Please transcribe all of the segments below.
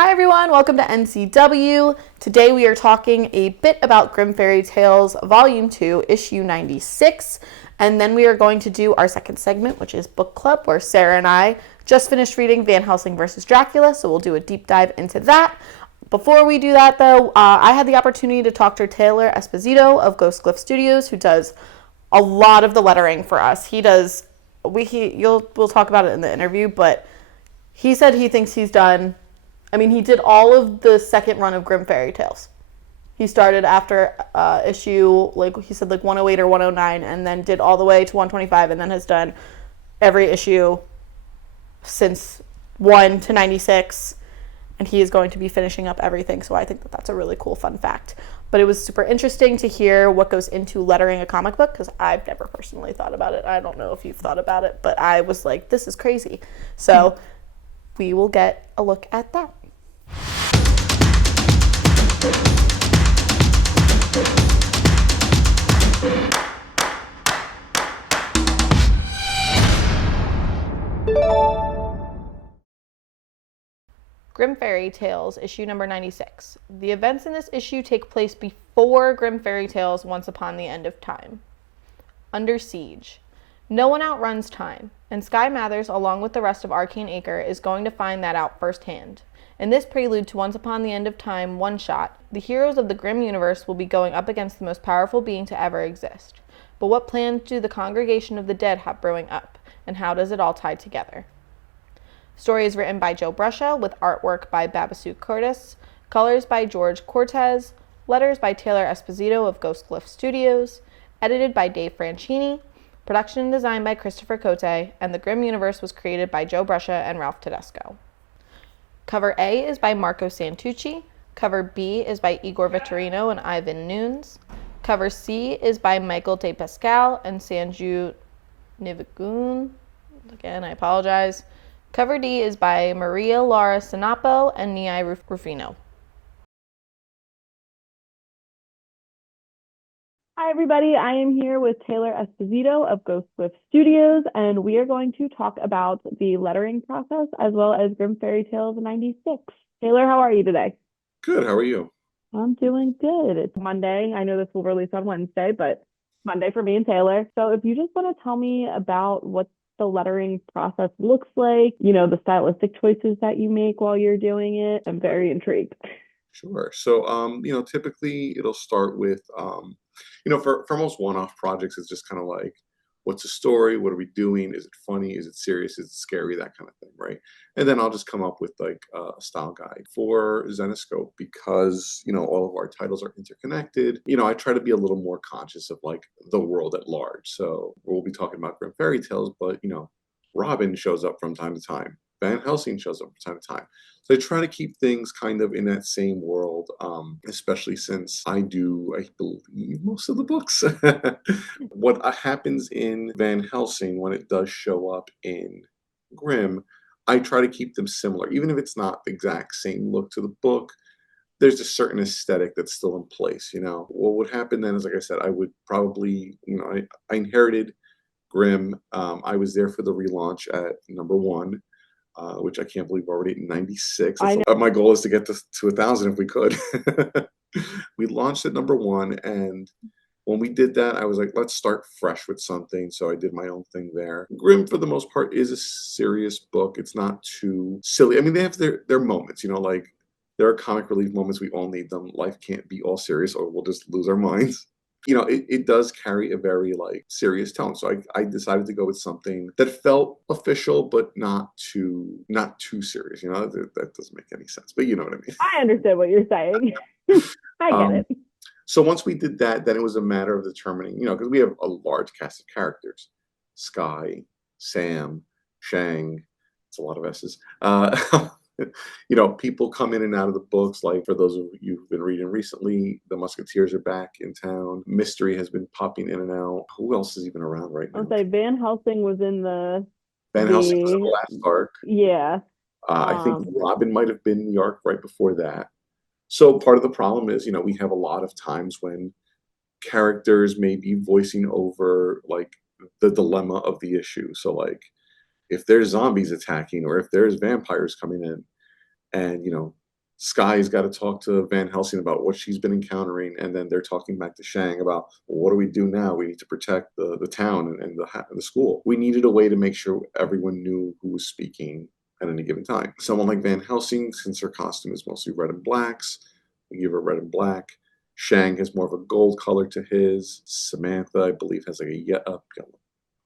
Hi everyone, welcome to NCW. Today we are talking a bit about Grimm Fairy Tales Volume 2, Issue 96, and then we are going to do our second segment, which is Book Club, where Sarah and I just finished reading Van Helsing vs. Dracula, so we'll do a deep dive into that. Before we do that, though, I had the opportunity to talk to Taylor Esposito of Ghostglyph Studios, who does a lot of the lettering for us. We'll talk about it in the interview, but he said he thinks he did all of the second run of Grimm Fairy Tales. He started after issue, like he said, like 108 or 109, and then did all the way to 125, and then has done every issue since 1 to 96, and he is going to be finishing up everything, so I think that that's a really cool fun fact. But it was super interesting to hear what goes into lettering a comic book, because I've never personally thought about it. I don't know if you've thought about it, but I was like, this is crazy. So we will get a look at that. Grimm Fairy Tales, issue number 96. The events in this issue take place before Grimm Fairy Tales Once Upon the End of Time. Under siege. No one outruns time, and Sky Mathers, along with the rest of Arcane Acre, is going to find that out firsthand. In this prelude to Once Upon the End of Time one-shot, the heroes of the Grimm universe will be going up against the most powerful being to ever exist. But what plans do the Congregation of the Dead have brewing up, and how does it all tie together? Story is written by Joe Bruscia, with artwork by Babasu Curtis, colors by George Cortez, letters by Taylor Esposito of Ghostglyph Studios, edited by Dave Franchini, production and design by Christopher Cote, and the Grimm universe was created by Joe Bruscia and Ralph Tedesco. Cover A is by Marco Santucci. Cover B is by Igor Vittorino and Ivan Nunes. Cover C is by Michael De Pascal and Sanju Nivagun. Again, I apologize. Cover D is by Maria Laura Sinapo and Niai Rufino. Hi everybody, I am here with Taylor Esposito of Ghostglyph Studios, and we are going to talk about the lettering process as well as Grimm Fairy Tales 96. Taylor, how are you today? Good, how are you? I'm doing good. It's Monday. I know this will release on Wednesday, but Monday for me and Taylor. So if you just want to tell me about what the lettering process looks like, the stylistic choices that you make while you're doing it, I'm very intrigued. Sure. So, typically it'll start with, for most one-off projects, it's just kind of like, what's the story? What are we doing? Is it funny? Is it serious? Is it scary? That kind of thing, right? And then I'll just come up with like a style guide for Zenescope because, all of our titles are interconnected. I try to be a little more conscious of like the world at large. So we'll be talking about Grimm Fairy Tales, but, Robin shows up from time to time. Van Helsing shows up from time to time. So I try to keep things kind of in that same world, especially since I believe, most of the books. What happens in Van Helsing when it does show up in Grimm, I try to keep them similar. Even if it's not the exact same look to the book, there's a certain aesthetic that's still in place, What would happen then is, like I said, I would probably, I inherited Grimm. I was there for the relaunch at number 1. Which I can't believe we're already at 96. My goal is to get to 1,000 if we could. We launched at number 1, and when we did that, I was like, let's start fresh with something. So I did my own thing there. Grimm, for the most part, is a serious book. It's not too silly. I mean, they have their moments, like there are comic relief moments. We all need them. Life can't be all serious or we'll just lose our minds. It does carry a very like serious tone. So I decided to go with something that felt official, but not too serious. That doesn't make any sense, but you know what I mean. I understand what you're saying. I get it. So once we did that, then it was a matter of determining, because we have a large cast of characters: Sky, Sam, Shang. It's a lot of S's. People come in and out of the books. Like for those of you who've been reading recently, the Musketeers are back in town. Mystery has been popping in and out. Who else is even around right now? I'll say Van Helsing was in Van Helsing was in the last arc. Yeah. I think Robin might have been in the arc right before that. So part of the problem is, we have a lot of times when characters may be voicing over like the dilemma of the issue. So like if there's zombies attacking or if there's vampires coming in and, Sky's got to talk to Van Helsing about what she's been encountering, and then they're talking back to Shang about, well, what do we do now? We need to protect the town and the school. We needed a way to make sure everyone knew who was speaking at any given time. Someone like Van Helsing, since her costume is mostly red and blacks, we give her red and black. Shang has more of a gold color to his. Samantha, I believe, has like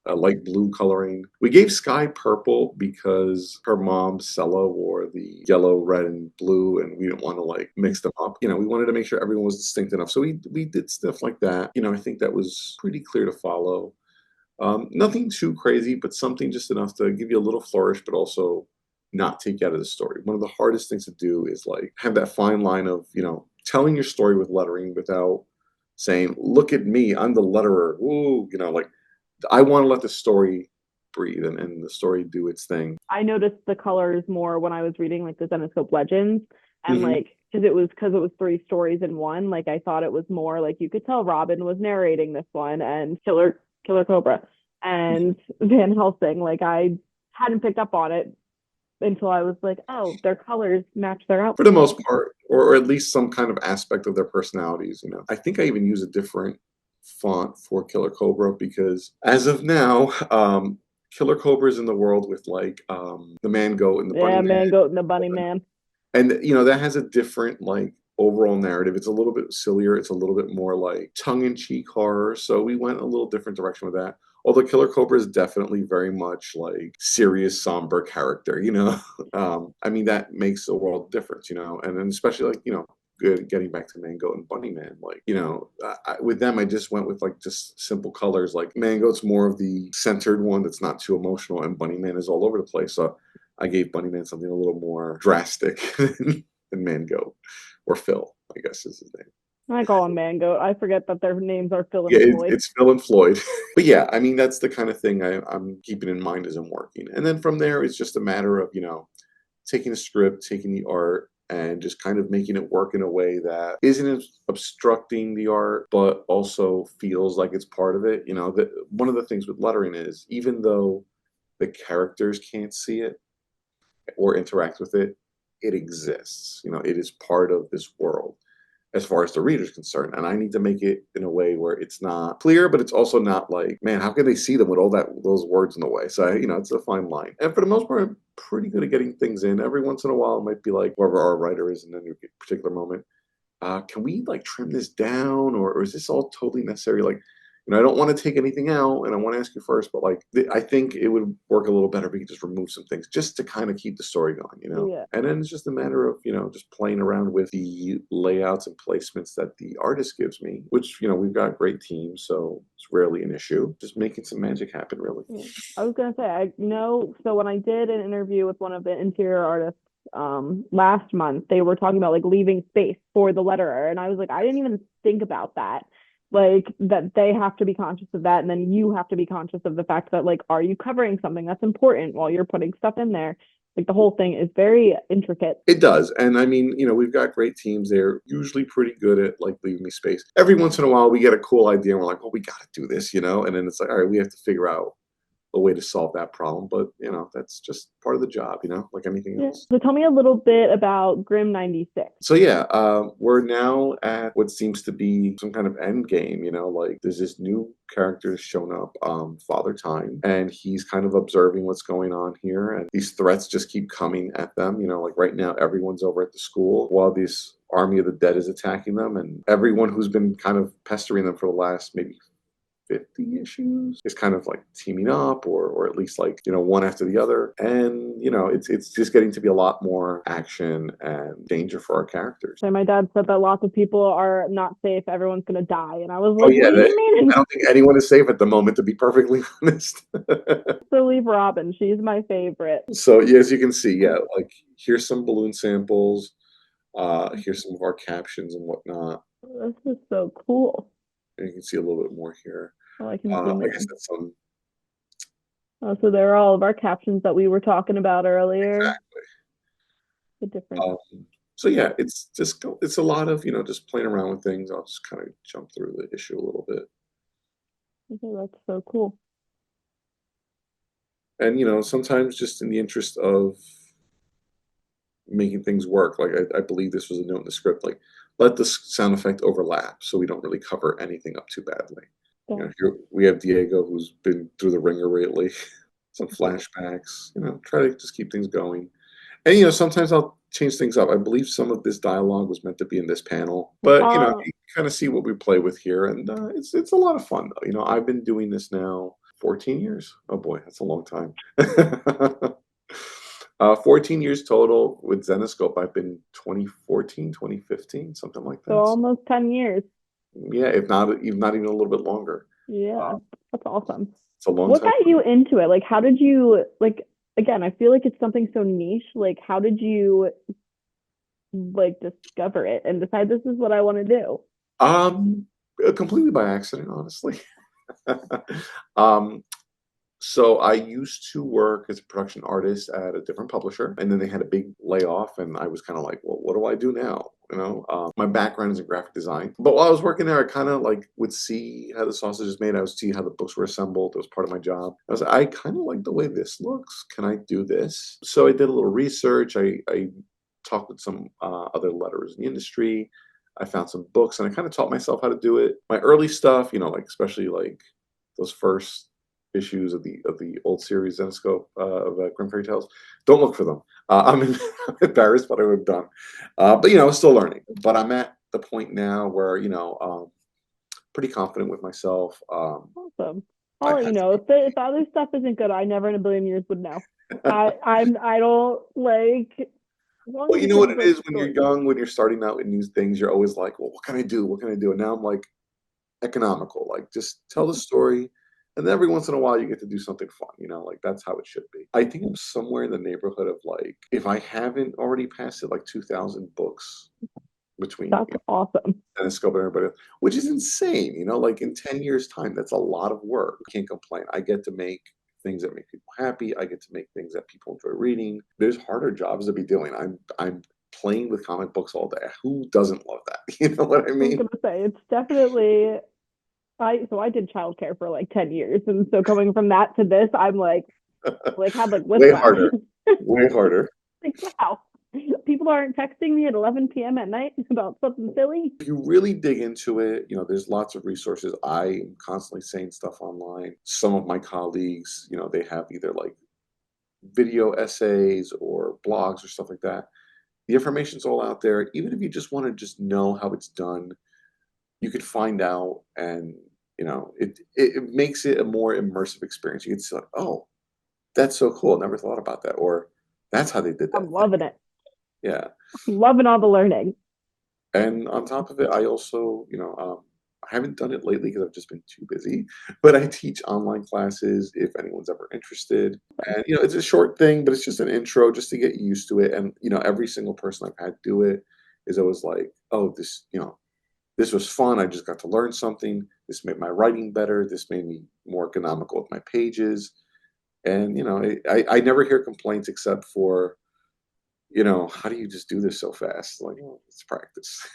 a light blue coloring. We gave Sky purple because her mom, Sella, wore the yellow, red, and blue, and we didn't want to like mix them up. You know, we wanted to make sure everyone was distinct enough. So we did stuff like that. You know, I think that was pretty clear to follow. Nothing too crazy, but something just enough to give you a little flourish, but also not take you out of the story. One of the hardest things to do is like have that fine line of, you know, telling your story with lettering without saying, look at me, I'm the letterer. Ooh, you know, like I want to let the story breathe and the story do its thing. I noticed the colors more when I was reading like the Zenescope Legends, and Hmm. like because it was three stories in one. Like I thought it was more like you could tell Robin was narrating this one, and Killer Cobra and Van Helsing. Like I hadn't picked up on it until I was like, oh, their colors match their For the outfit. most part, or at least some kind of aspect of their personalities. You know, I think I even use a different font for Killer Cobra because as of now, Killer Cobra is in the world with like the man goat and the bunny Yeah, man, man, goat and the bunny man. and you know that has a different like overall narrative. It's a little bit sillier. It's a little bit more like tongue-in-cheek horror. So we went a little different direction with that. Although Killer Cobra is definitely very much like serious, somber character, you know. I mean that makes a world of difference, you know, and then especially like you know, good getting back to Mango and Bunny Man, like you know, with them I just went with like just simple colors. Like Mango's more of the centered one that's not too emotional, and Bunny Man is all over the place. So I gave Bunny Man something a little more drastic than Mango or Phil, I guess is his name. I call them man goat. I forget that their names are Phil Yeah, and Floyd. it's Phil and Floyd. But yeah, I mean, that's the kind of thing I'm keeping in mind as I'm working. And then from there, it's just a matter of, you know, taking the script, taking the art, and just kind of making it work in a way that isn't obstructing the art, but also feels like it's part of it. You know, one of the things with lettering is even though the characters can't see it or interact with it, it exists. You know, it is part of this world as far as the reader's concerned. And I need to make it in a way where it's not clear, but it's also not like, man, how can they see them with all those words in the way? So, you know, it's a fine line. And for the most part, I'm pretty good at getting things in. Every once in a while, it might be like whoever our writer is in any particular moment. Can we like trim this down or is this all totally necessary? Like, you know, I don't want to take anything out and I want to ask you first, but like, I think it would work a little better if we could just remove some things just to kind of keep the story going, you know? Yeah. And then it's just a matter of, you know, just playing around with the layouts and placements that the artist gives me, which, you know, we've got great teams, so it's rarely an issue. Just making some magic happen, really. Yeah. I was gonna say, so when I did an interview with one of the interior artists last month, they were talking about like leaving space for the letterer, and I was like, I didn't even think about that. Like that they have to be conscious of that, and then you have to be conscious of the fact that like, are you covering something that's important while you're putting stuff in there? Like the whole thing is very intricate. It does. And I mean, you know, we've got great teams. They're usually pretty good at like leaving me space. Every once in a while, we get a cool idea and we're like, well, we got to do this, you know? And then it's like, all right, we have to figure out a way to solve that problem. But, you know, that's just part of the job, you know, like anything Yeah. else. So tell me a little bit about Grimm 96. So yeah, we're now at what seems to be some kind of end game. You know, like there's this new character that's shown up, Father Time, and he's kind of observing what's going on here, and these threats just keep coming at them. You know, like right now, everyone's over at the school while this army of the dead is attacking them, and everyone who's been kind of pestering them for the last maybe 50 issues is kind of like teaming up or at least like you know one after the other, and you know it's just getting to be a lot more action and danger for our characters. So my dad said that lots of people are not safe, everyone's gonna die, and I was Oh like, yeah, what do you I mean? don't think anyone is safe at the moment, to be perfectly honest. So leave Robin, she's my favorite. So yeah, as you can see, yeah, like here's some balloon samples, here's some of our captions and whatnot. This is so cool. And you can see a little bit more here. Oh, I can zoom I guess in. that's some Oh, so there are all of our captions that we were talking about earlier. exactly. The different. Um, so yeah, it's a lot of you know just playing around with things. I'll just kind of jump through the issue a little bit, Okay, that's so cool. and you know sometimes just in the interest of making things work. Like I believe this was a note in the script, like let the sound effect overlap so we don't really cover anything up too badly. You Yeah. know, here we have Diego who's been through the ringer lately, some flashbacks, you know, try to just keep things going. And, you know, sometimes I'll change things up. I believe some of this dialogue was meant to be in this panel, but, you know, Oh, you kind of see what we play with here. And it's a lot of fun, though. You know, I've been doing this now 14 years. Oh, boy, that's a long time. 14 years total with Zenescope. I've been 2014, 2015, something like so that. almost 10 years. Yeah, if not even a little bit longer. Yeah, that's awesome. It's a long What time. got you into it? Like, how did you, like, again, I feel like it's something so niche. Like, how did you, like, discover it and decide this is what I want to do? Completely by accident, honestly. um, so I used to work as a production artist at a different publisher, and then they had a big layoff, and I was kind of like, well, what do I do now? You know, my background is in graphic design, but while I was working there, I kind of like would see how the sausage is made. I would see how the books were assembled. It was part of my job. I was like, I kind of like the way this looks. Can I do this? So I did a little research. I talked with some other letterers in the industry. I found some books, and I kind of taught myself how to do it. My early stuff, you know, like especially like those first issues of the old series Zenescope of Grimm Fairy Tales. Don't look for them. I'm embarrassed what I would have done, but you know, I was still learning. But I'm at the point now where you know, pretty confident with myself. Awesome. I'll I've let you had know if the other stuff isn't good. I never in a billion years would know. I don't like. As long well, as you it know what sounds it like is when you're story. young, when you're starting out with new things, you're always like, well, what can I do? What can I do? And now I'm like, economical. Like just tell the story. And then every once in a while you get to do something fun, you know, like that's how it should be. I think I'm somewhere in the neighborhood of like, if I haven't already passed it, like 2,000 books between That's awesome. Zenescope and everybody else, which is insane, you know, like in 10 years time, that's a lot of work. Can't complain. I get to make things that make people happy. I get to make things that people enjoy reading. There's harder jobs to be doing. I'm playing with comic books all day. Who doesn't love that? You know what I I was mean? gonna say it's definitely. I did childcare for like 10 years, and so coming from that to this, I'm like had like Way whiplash. harder. Way harder. Like, wow, people aren't texting me at 11 p.m. at night about something silly. If you really dig into it, you know, there's lots of resources. I am constantly saying stuff online. Some of my colleagues, you know, they have either like video essays or blogs or stuff like that. The information's all out there. Even if you just want to just know how it's done, you could find out, and you know, it makes it a more immersive experience. You can see like, oh, that's so cool. Never thought about that. Or that's how they did that I'm thing. loving it. Yeah. I'm loving all the learning. And on top of it, I also, you know, I haven't done it lately because I've just been too busy, but I teach online classes if anyone's ever interested. And, you know, it's a short thing, but it's just an intro just to get used to it. And, you know, every single person I've had do it is always like, oh, this, you know, this was fun. I just got to learn something. This made my writing better. This made me more economical with my pages. And, you know, I never hear complaints except for, you know, how do you just do this so fast? Like, oh, it's practice.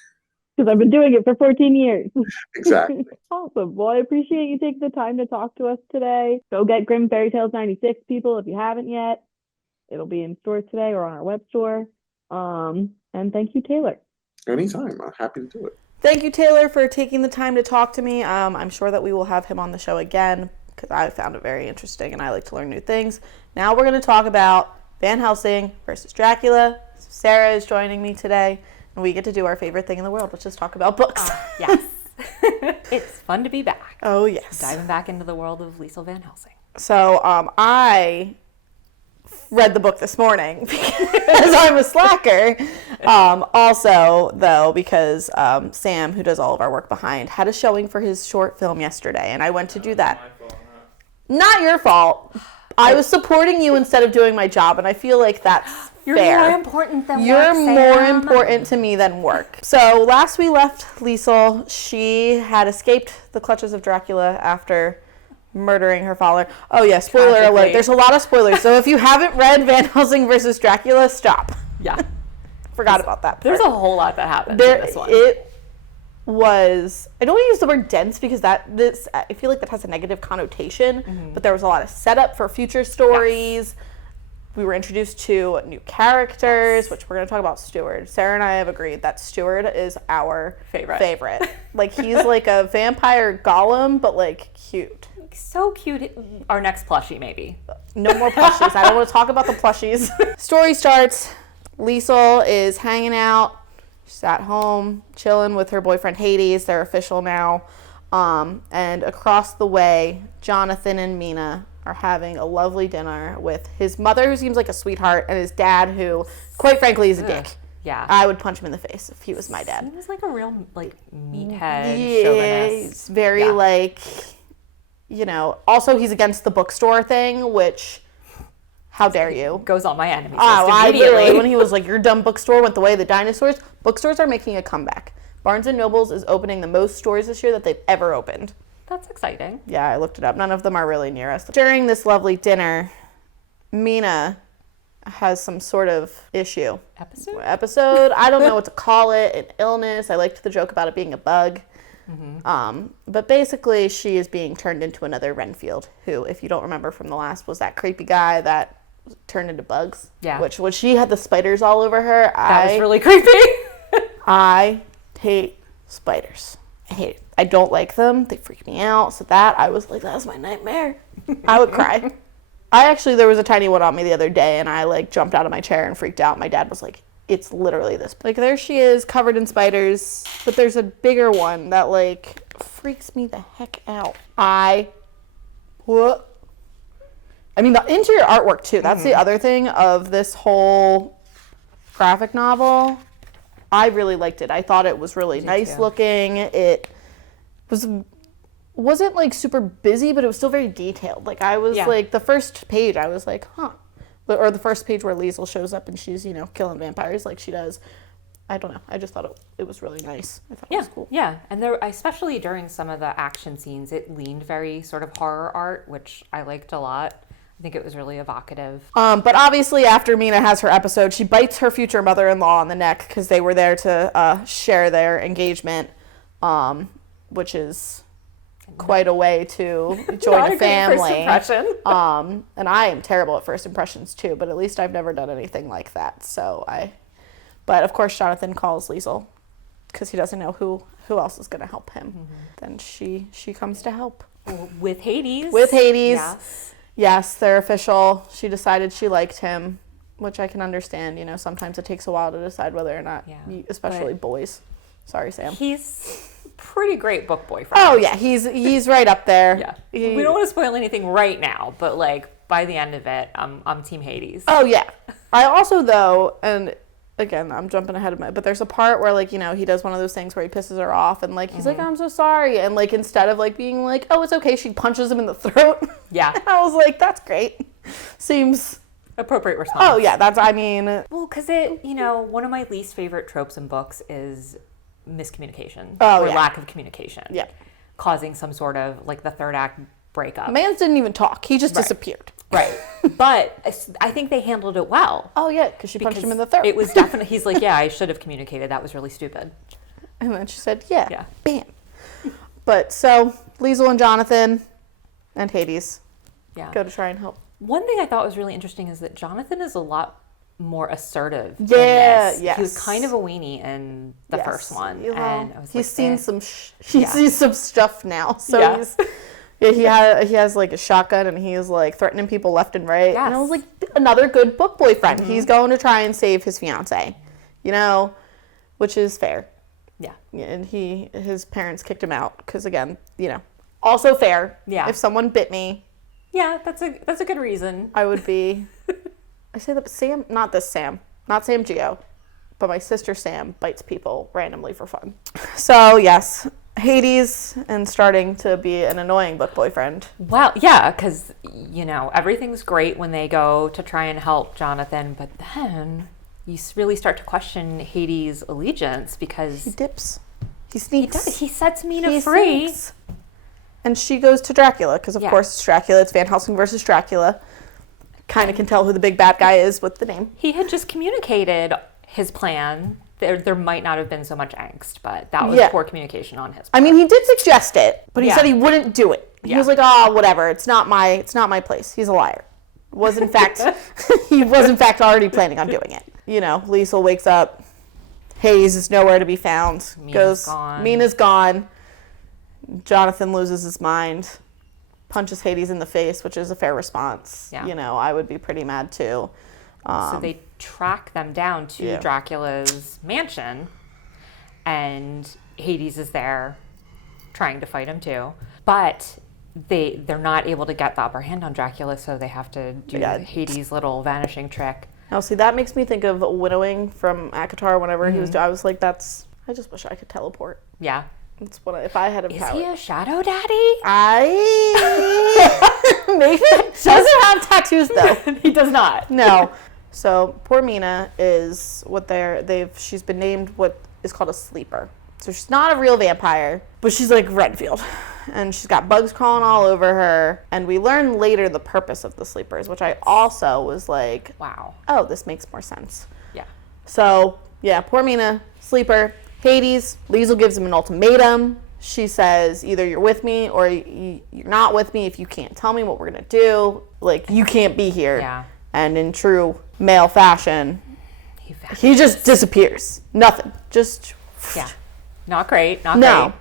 Because I've been doing it for 14 years. Exactly. Awesome. Well, I appreciate you taking the time to talk to us today. Go get Grimm Fairy Tales 96, people, if you haven't yet. It'll be in stores today or on our web store. And thank you, Taylor. Anytime. I'm happy to do it. Thank you, Taylor, for taking the time to talk to me. I'm sure that we will have him on the show again because I found it very interesting and I like to learn new things. Now we're going to talk about Van Helsing versus Dracula. Sarah is joining me today, and we get to do our favorite thing in the world, which is talk about books. Yes. It's fun to be back. Oh, yes. Diving back into the world of Liesl Van Helsing. So I read the book this morning because I'm a slacker. Also, though, because Sam, who does all of our work behind, had a showing for his short film yesterday, and I went to do that. Not your fault. I was supporting you instead of doing my job, and I feel like that's You're fair. more important than You're work, more Sam. important to me than work. So last we left Liesl, she had escaped the clutches of Dracula after murdering her father. Oh yeah, spoiler Tragically. alert. There's a lot of spoilers. So if you haven't read Van Helsing versus Dracula, stop. Yeah. Forgot about that part. There's a whole lot that happens in this one. It was, I don't want to use the word dense because I feel like that has a negative connotation, but there was a lot of setup for future stories. we were introduced to new characters, which we're going to talk about Steward. Sarah and I have agreed that Steward is our favorite. Like, he's like a vampire golem, but like cute. So cute. Our next plushie, maybe. No more plushies. I don't want to talk about the plushies. Story starts. Liesel is hanging out. She's at home, chilling with her boyfriend Hades. They're official now. And across the way, Jonathan and Mina are having a lovely dinner with his mother, who seems like a sweetheart, and his dad, who, quite frankly, is a dick. Yeah. I would punch him in the face if he was my dad. He was like a real, like, meathead chauvinist. He's very, like, you know, also he's against the bookstore thing, which, how dare you? Goes on my enemies list immediately. Literally, when he was like, your dumb bookstore went the way of the dinosaurs. Bookstores are making a comeback. Barnes & Nobles is opening the most stores this year that they've ever opened. That's exciting. Yeah, I looked it up. None of them are really near us. During this lovely dinner, Mina has some sort of issue. Episode? I don't know what to call it. An illness. I liked the joke about it being a bug. Mm-hmm. But basically, she is being turned into another Renfield, who, if you don't remember from the last, was that creepy guy that turned into bugs. Yeah. Which, when she had the spiders all over her, that was really creepy. I hate spiders. I hate it. I don't like them. They freak me out. So that, I was like, that's my nightmare. I would cry. There was a tiny one on me the other day, and I, like, jumped out of my chair and freaked out. My dad was like, it's literally this. Like, there she is, covered in spiders, but there's a bigger one that, like, freaks me the heck out. I mean, the interior artwork, too. That's the other thing of this whole graphic novel. I really liked it. I thought it was really nice looking. It wasn't like super busy, but it was still very detailed. Like, I was like, the first page, I was like, huh. Or the first page where Liesel shows up and she's, you know, killing vampires like she does. I don't know. I just thought it was really nice. I thought it was cool. Yeah, and there, especially during some of the action scenes, it leaned very sort of horror art, which I liked a lot. I think it was really evocative. But obviously, after Mina has her episode, she bites her future mother-in-law on the neck because they were there to share their engagement, which is quite a way to join a family. First impression. And I am terrible at first impressions too, but at least I've never done anything like that. But of course, Jonathan calls Liesel because he doesn't know who else is going to help him. Mm-hmm. Then she comes to help with Hades. Yes, they're official. She decided she liked him, which I can understand. You know, sometimes it takes a while to decide whether or not, especially boys. Sorry, Sam. He's pretty great book boyfriend. Oh, yeah. He's right up there. Yeah. We don't want to spoil anything right now, but, like, by the end of it, I'm Team Hades. Oh, yeah. I also, though, and again, I'm jumping ahead of but there's a part where, like, you know, he does one of those things where he pisses her off and, like, he's like, I'm so sorry. And, like, instead of, like, being like, oh, it's okay, she punches him in the throat. Yeah. I was like, that's great. Seems appropriate response. Oh, yeah, well, because you know, one of my least favorite tropes in books is miscommunication or lack of communication. Yeah. Causing some sort of, like, the third act breakup. Mans didn't even talk. He just disappeared. Right. But I think they handled it well. Oh, yeah, because she punched him in the throat. It was definitely, he's like, yeah, I should have communicated. That was really stupid. And then she said, yeah. Bam. But so, Liesel and Jonathan and Hades go to try and help. One thing I thought was really interesting is that Jonathan is a lot more assertive in this. He was kind of a weenie in the first one. You know, and I was he's seen some sees some stuff now. So he has like a shotgun and he's like threatening people left and right. Yes. And I was like, another good book boyfriend. Mm-hmm. He's going to try and save his fiance, you know, which is fair. Yeah. And his parents kicked him out because, again, you know, also fair. Yeah. If someone bit me. Yeah, that's a good reason. I would be. I say that Sam, not Sam Geo, but my sister Sam bites people randomly for fun. So yes, Hades and starting to be an annoying book boyfriend. Well, yeah, because, you know, everything's great when they go to try and help Jonathan, but then you really start to question Hades' allegiance because he dips. He sneaks. He sets Mina free. Sneaks. And she goes to Dracula because, of course, it's Dracula. It's Van Helsing versus Dracula. Kind of can tell who the big bad guy is with the name. He had just communicated his plan. There might not have been so much angst, but that was poor communication on his part. I mean, he did suggest it, but he said he wouldn't do it. He was like, whatever. It's not my place. He's a liar. was in fact he was in fact already planning on doing it. You know, Liesel wakes up. Hades is nowhere to be found. Mina's gone. Jonathan loses his mind, punches Hades in the face, which is a fair response. Yeah. You know, I would be pretty mad too. So they track them down to Dracula's mansion, and Hades is there trying to fight him too. But they're not able to get the upper hand on Dracula, so they have to do Hades' little vanishing trick. Now, see, that makes me think of winnowing from Akatar whenever he was... I was like, I just wish I could teleport. Yeah. That's what if I had a power. Is he a shadow daddy? Maybe doesn't have tattoos though. He does not. No. So poor Mina is she's been named what is called a sleeper. So she's not a real vampire, but she's like Renfield. And she's got bugs crawling all over her. And we learn later the purpose of the sleepers, which I also was like, wow. Oh, this makes more sense. Yeah. So, yeah, poor Mina, sleeper. Hades, Liesel gives him an ultimatum. She says, either you're with me or you're not with me. If you can't tell me what we're going to do, like, you can't be here. Yeah. And in true male fashion, he just disappears. Nothing. Just... Yeah. Not great. No.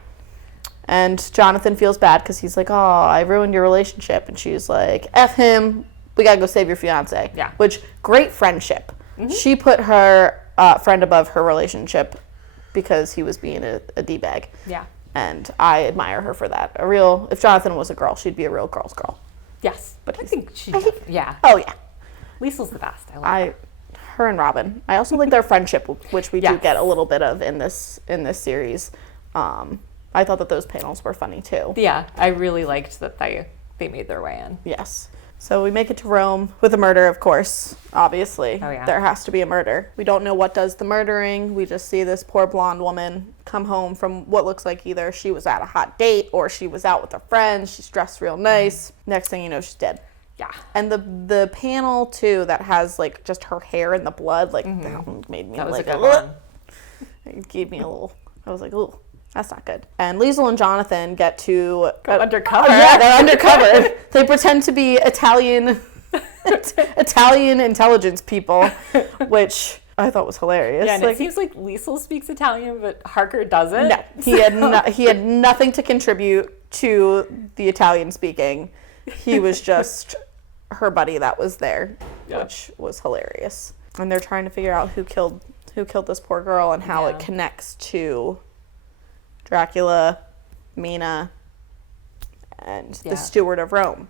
And Jonathan feels bad because he's like, oh, I ruined your relationship. And she's like, F him. We got to go save your fiance. Yeah. Which, great friendship. Mm-hmm. She put her friend above her relationship because he was being a D-bag. Yeah. And I admire her for that. If Jonathan was a girl, she'd be a real girl's girl. Yes. But I think she yeah. Oh, yeah. Liesel's the best. I love her. Her and Robin. I also like their friendship, which we do get a little bit of in this series. I thought that those panels were funny too. Yeah, I really liked that they made their way in. Yes. So we make it to Rome with a murder, of course. Obviously, oh, yeah. There has to be a murder. We don't know what does the murdering. We just see this poor blonde woman come home from what looks like either she was at a hot date or she was out with her friends. She's dressed real nice. Next thing you know, she's dead. Yeah. And the panel too that has like just her hair in the blood, like that one made me that was like a good one. It gave me a little. I was like, ooh, that's not good. And Liesel and Jonathan get to go undercover. Yeah, they're undercover. They pretend to be Italian intelligence people, which I thought was hilarious. Yeah, and it seems like Liesel speaks Italian, but Harker doesn't. No, he had nothing to contribute to the Italian speaking. He was just her buddy that was there, which was hilarious. And they're trying to figure out who killed this poor girl and how it connects to Dracula, Mina, and the steward of Rome.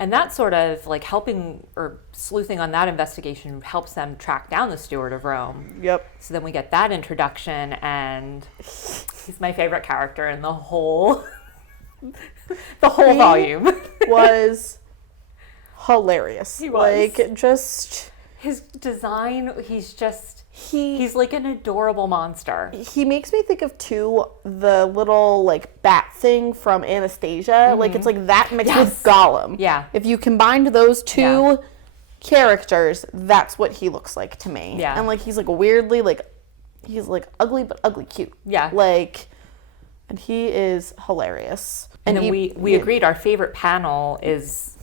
And that sort of like helping or sleuthing on that investigation helps them track down the steward of Rome. Yep. So then we get that introduction, and he's my favorite character in the whole volume. Was hilarious. He was. Like, just his design, he's like an adorable monster. He makes me think of the little like bat thing from Anastasia. Like it's like that mixed with Gollum. Yeah. If you combined those two characters, that's what he looks like to me. Yeah. And like he's like weirdly like he's like ugly but ugly cute. Yeah. Like, and he is hilarious. And then we agreed our favorite panel is.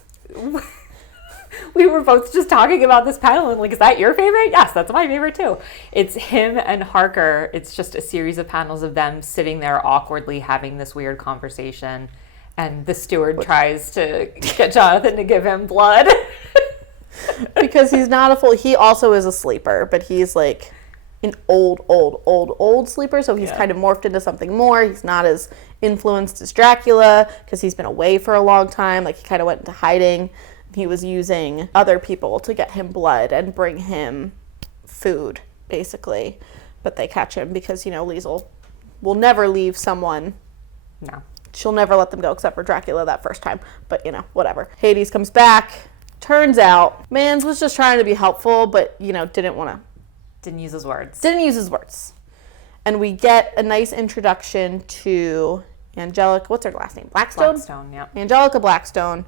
We were both just talking about this panel and like, is that your favorite? Yes, that's my favorite too. It's him and Harker. It's just a series of panels of them sitting there awkwardly having this weird conversation. And the steward tries to get Jonathan to give him blood. Because he's not he also is a sleeper, but he's like an old sleeper. So he's kind of morphed into something more. He's not as influenced as Dracula because he's been away for a long time. Like he kind of went into hiding. He was using other people to get him blood and bring him food, basically. But they catch him because, Liesel will never leave someone. No. She'll never let them go except for Dracula that first time. But, whatever. Hades comes back. Turns out, Mans was just trying to be helpful, but, Didn't use his words. Didn't use his words. And we get a nice introduction to Angelica. What's her last name? Blackstone? Blackstone, yeah. Angelica Blackstone,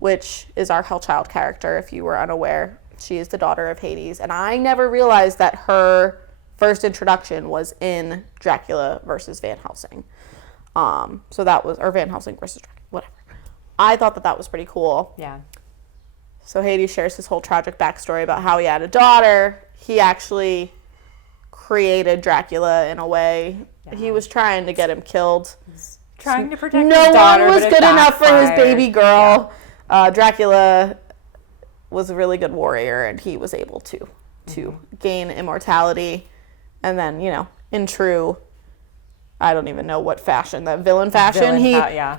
which is our Hellchild character, if you were unaware. She is the daughter of Hades. And I never realized that her first introduction was in Dracula versus Van Helsing. So that was, or Van Helsing versus Dracula, whatever. I thought that was pretty cool. Yeah. So Hades shares his whole tragic backstory about how he had a daughter. He actually created Dracula in a way. Yeah. He was trying to get him killed. Trying to protect No his daughter, one was but it good enough for his backfired. baby girl. Dracula was a really good warrior, and he was able to gain immortality. And then, in true, I don't even know what fashion, that villain fashion, he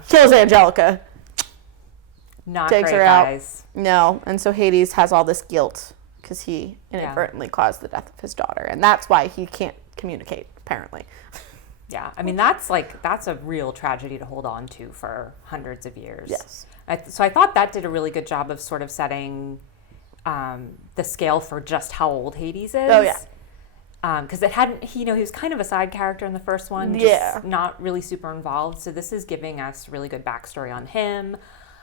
kills Angelica. Not takes great, her out. guys. No, and so Hades has all this guilt because he inadvertently caused the death of his daughter, and that's why he can't communicate, apparently. Yeah, I mean, that's a real tragedy to hold on to for hundreds of years. Yes. So I thought that did a really good job of sort of setting the scale for just how old Hades is. Oh, yeah. Because it hadn't, he was kind of a side character in the first one, just Yeah. not really super involved. So this is giving us really good backstory on him.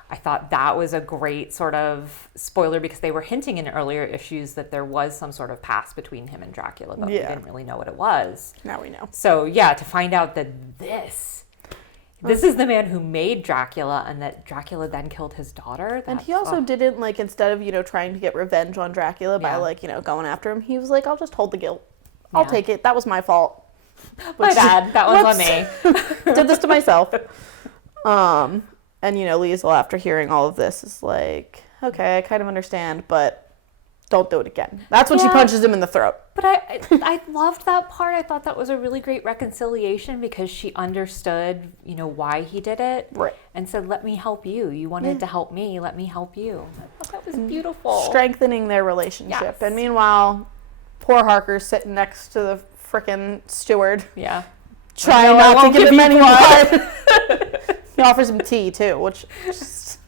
I thought that was a great sort of spoiler because they were hinting in earlier issues that there was some sort of past between him and Dracula, but we didn't really know what it was. Now we know. So yeah, to find out that this is the man who made Dracula and that Dracula then killed his daughter. And he also didn't, instead of, trying to get revenge on Dracula by, going after him, he was like, I'll just hold the guilt. I'll take it. That was my fault. My bad. That one's on me. Did this to myself. And, Liesel, after hearing all of this, is like, okay, I kind of understand, but don't do it again. That's when she punches him in the throat. But I loved that part. I thought that was a really great reconciliation because she understood, why he did it. Right. And said, let me help you. You wanted to help me. Let me help you. I thought that was beautiful. Strengthening their relationship. Yes. And meanwhile, poor Harker's sitting next to the frickin' steward. Yeah. Trying not to give him any blood. He offers him tea, too, which just...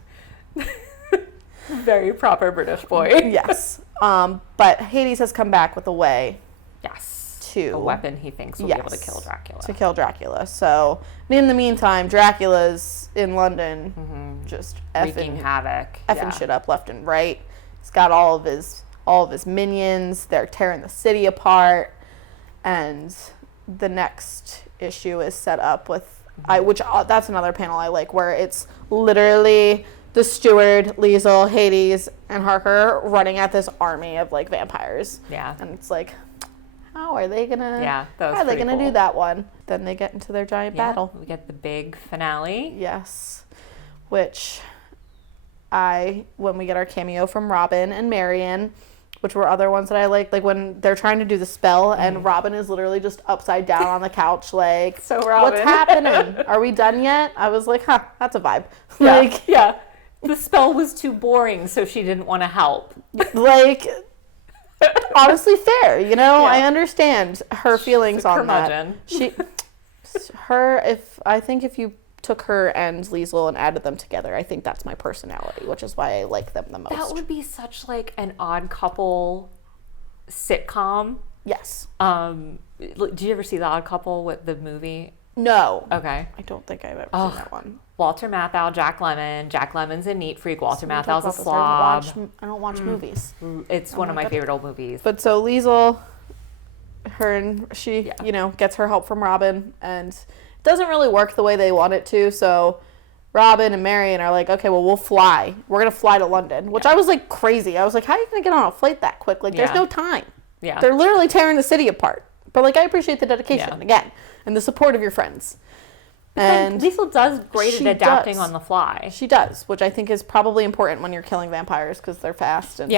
Very proper British boy. Yes. But Hades has come back with a way. Yes. To... A weapon he thinks will be able to kill Dracula. To kill Dracula. So, in the meantime, Dracula's in London just wreaking havoc. Effing shit up left and right. He's got all of his minions. They're tearing the city apart. And the next issue is set up with... that's another panel I like, where it's literally the steward, Liesel, Hades, and Harker running at this army of vampires. Yeah. And it's like, how are they gonna? Yeah, that was how are they pretty gonna cool. do that one? Then they get into their giant battle. We get the big finale. Yes, which when we get our cameo from Robin and Marion, which were other ones that I like when they're trying to do the spell and Robin is literally just upside down on the couch like, so Robin, what's happening? Are we done yet? I was like, that's a vibe. Yeah. The spell was too boring, so she didn't want to help. Honestly fair, I understand her feelings on curmudgeon. that. If you took her and Liesel and added them together, I think that's my personality, which is why I like them the most. That would be such an odd couple sitcom. Yes. Do you ever see The Odd Couple with the movie? No. Okay. I don't think I've ever seen that one. Walter Matthau, Jack Lemmon. Jack Lemmon's a neat freak. Walter Matthau's a slob. I don't watch movies. It's one of my favorite old movies. But so Liesel, she gets her help from Robin, and it doesn't really work the way they want it to. So Robin and Marion are like, okay, well, we'll fly. We're gonna fly to London, which I was crazy. I was like, how are you gonna get on a flight that quick? There's no time. Yeah. They're literally tearing the city apart. But I appreciate the dedication again and the support of your friends. And Liesel does great at adapting on the fly. She does, which I think is probably important when you're killing vampires because they're fast and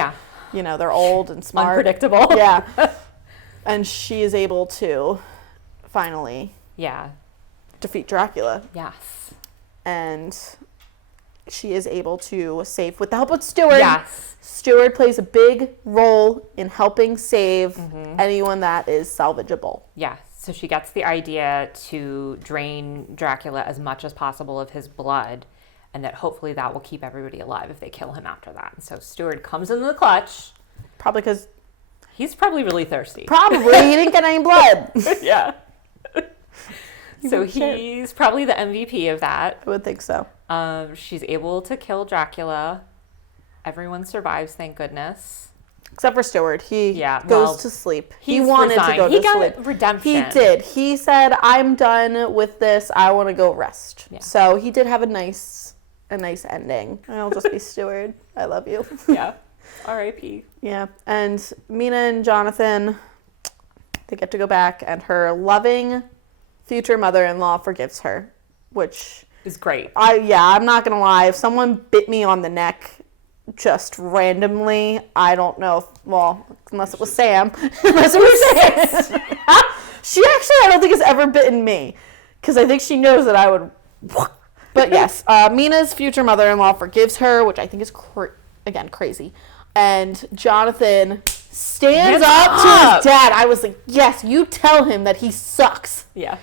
they're old and smart. Unpredictable. Yeah. And she is able to finally defeat Dracula. Yes. And she is able to save with the help of Stewart. Yes. Stewart plays a big role in helping save anyone that is salvageable. Yes. So she gets the idea to drain Dracula as much as possible of his blood, and that hopefully that will keep everybody alive if they kill him after that. And so Stewart comes in the clutch. Probably because... He's probably really thirsty. Probably. He didn't get any blood. Yeah. So he's probably the MVP of that. I would think so. She's able to kill Dracula. Everyone survives, thank goodness. Except for Stewart. He goes to sleep. He wanted to go to sleep. He got redemption. He did. He said, I'm done with this. I want to go rest. Yeah. So he did have a nice a nice ending. I'll just be Steward. I love you. Yeah. R.I.P. Yeah. And Mina and Jonathan, they get to go back, and her loving future mother-in-law forgives her, which is great. I'm not gonna lie. If someone bit me on the neck just randomly, I don't know if, well, unless it was Sam. Unless it was Sam. She actually, I don't think has ever bitten me, because I think she knows that I would. But yes, Mina's future mother-in-law forgives her, which I think is crazy. And Jonathan stands up to his dad. I was like, yes, you tell him that he sucks. Yeah.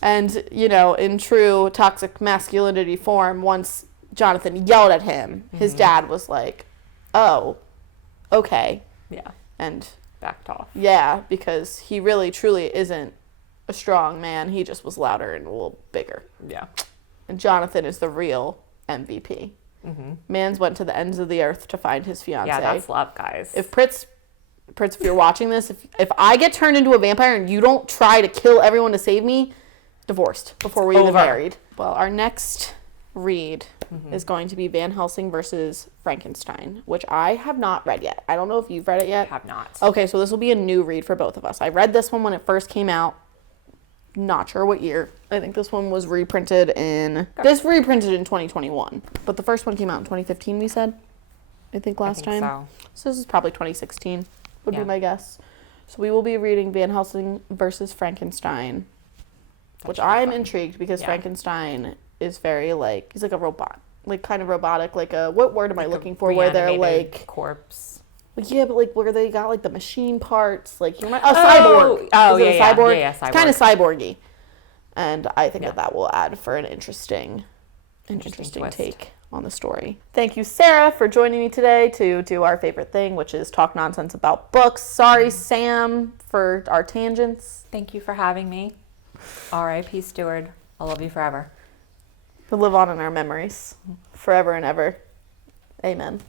And, you know, in true toxic masculinity form, once Jonathan yelled at him, his dad was like, oh, okay. Yeah. And backed off. Yeah, because he really, truly isn't a strong man. He just was louder and a little bigger. Yeah. And Jonathan is the real MVP. Mans went to the ends of the earth to find his fiancée. Yeah, that's love, guys. If Pritz, if you're watching this, if I get turned into a vampire and you don't try to kill everyone to save me, divorced before we're even married. Well, our next read is going to be Van Helsing versus Frankenstein, which I have not read yet. I don't know if you've read it yet. I have not. Okay, so this will be a new read for both of us. I read this one when it first came out. Not sure what year. I think this one was reprinted in 2021. But the first one came out in 2015, we said. I think last time. So this is probably 2016 would be my guess. So we will be reading Van Helsing versus Frankenstein. Which I'm intrigued because Frankenstein is very like, he's like a robot. Like kind of robotic, like a, what word am I looking for? Where they're like corpse. Yeah, but like where they got like the machine parts, like you might cyborg. Oh, is it a cyborg? Yeah, cyborg. It's kind of cyborgy, and I think that will add for an interesting take on the story. Thank you, Sarah, for joining me today to do our favorite thing, which is talk nonsense about books. Sorry, Sam, for our tangents. Thank you for having me. R.I.P. Steward. I'll love you forever. We'll live on in our memories forever and ever. Amen.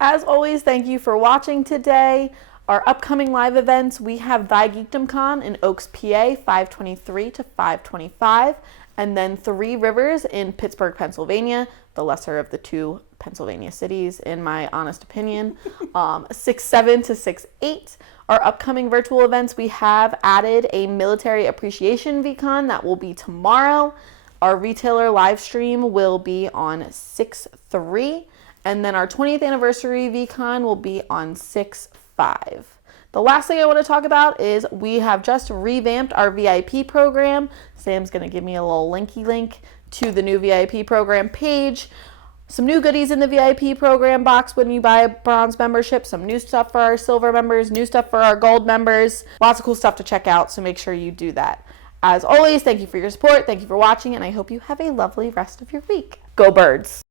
As always, thank you for watching today. Our upcoming live events, we have Thy Geekdom Con in Oaks, PA, 5/23 to 5/25, and then Three Rivers in Pittsburgh, Pennsylvania, the lesser of the two Pennsylvania cities, in my honest opinion, 6/7 to 6/8. Our upcoming virtual events, we have added a military appreciation VCon that will be tomorrow. Our retailer live stream will be on 6/3. And then our 20th anniversary VCon will be on 6/5. The last thing I want to talk about is we have just revamped our VIP program. Sam's going to give me a little linky link to the new VIP program page. Some new goodies in the VIP program box when you buy a bronze membership. Some new stuff for our silver members, new stuff for our gold members. Lots of cool stuff to check out, so make sure you do that. As always, thank you for your support. Thank you for watching, and I hope you have a lovely rest of your week. Go Birds!